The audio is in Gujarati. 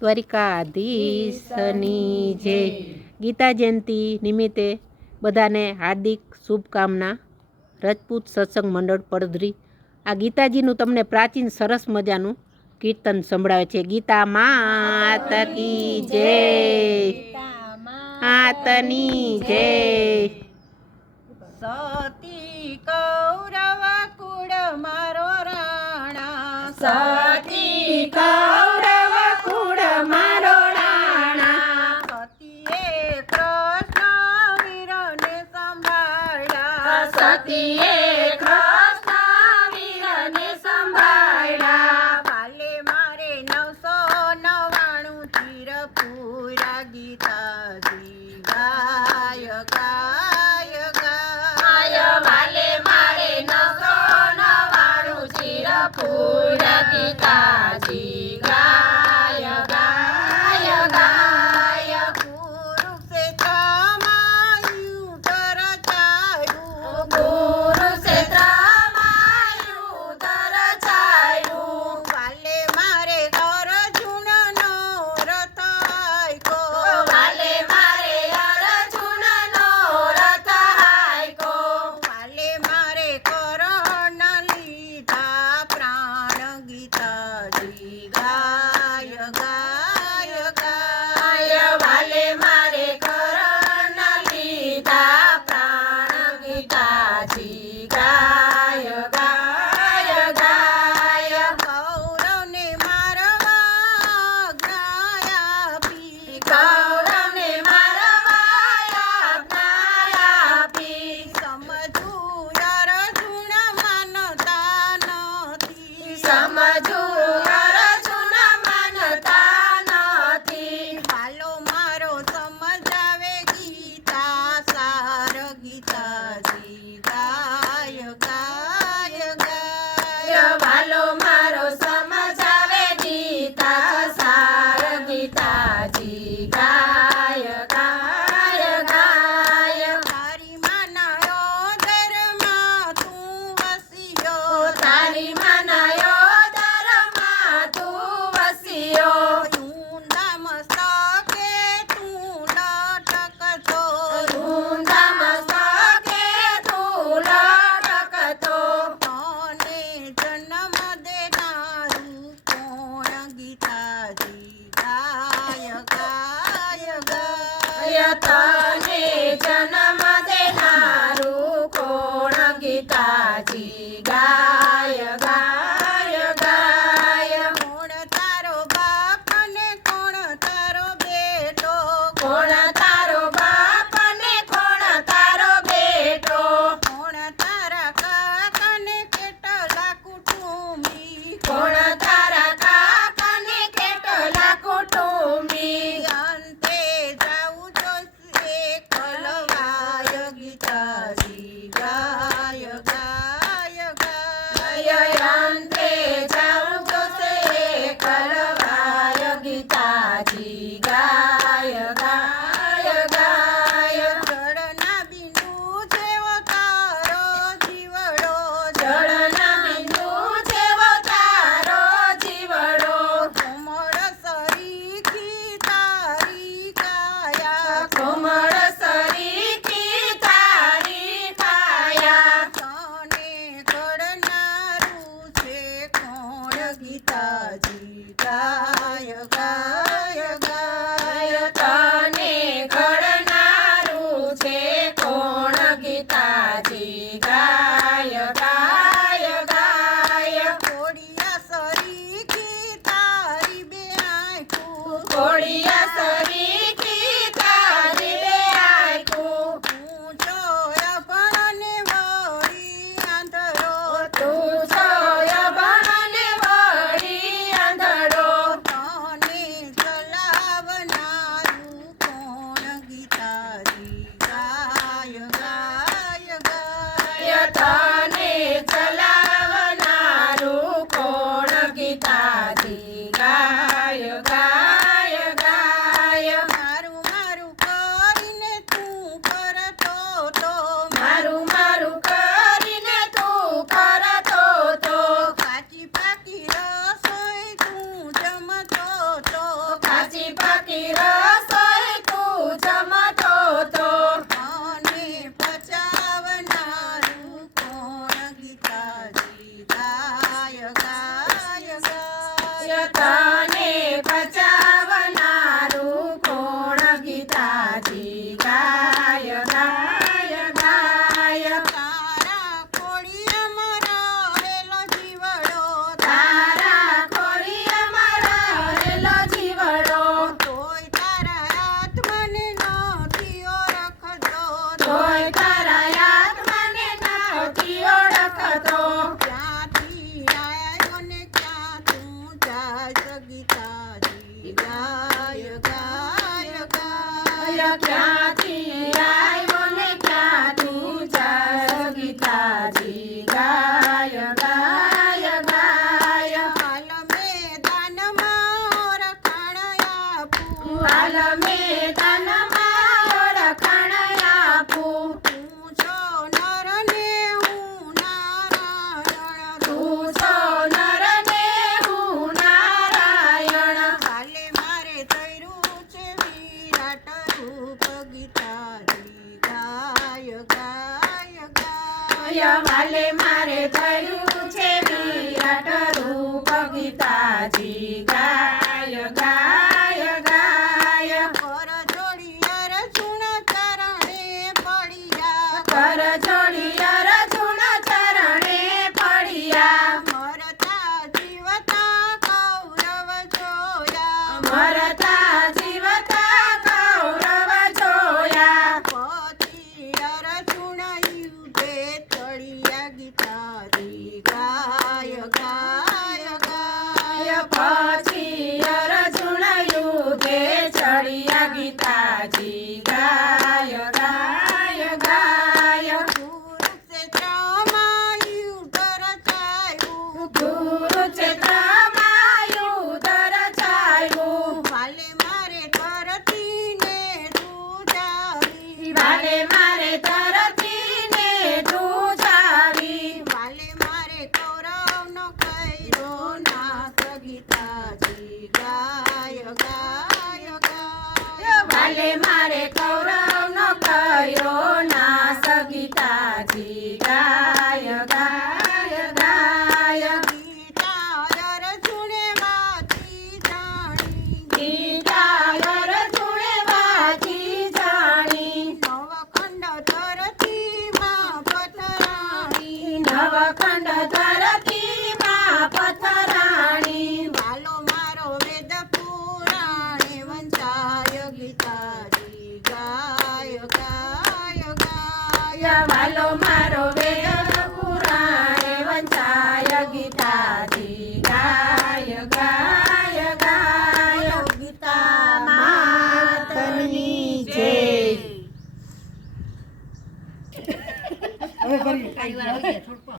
દ્વારિકાધીશની જય ગીતા જયંતિ નિમિત્તે બધાને હાર્દિક શુભકામના. રજપૂત સત્સંગ મંડળ પડધરી. આ ગીતાજીનું તમને પ્રાચીન સરસ મજાનું કીર્તન સંભળાવે છે. ગીતા માત કી જય. આતની જય. સતી કૌરવ કુળ મારો રાણા. સતી કૌ ગીતાજી ગાય ગીતાજી ગાય ગાય ગાય ક્યાંથી આવ્યો ને ક્યાં તું જા ગીતાજી ગાય ગાય ગાય હાલ મેદાનમાં રખાણયા હાલ મેદાન llamarle más. રાજી ગાય ગાય. ગાય ગીતાયર છૂણે વાચી જાણી. ગીતાયર છૂણે વાચી જાણી. નવખંડ ધરતી માં પથરાણી. નવખંડ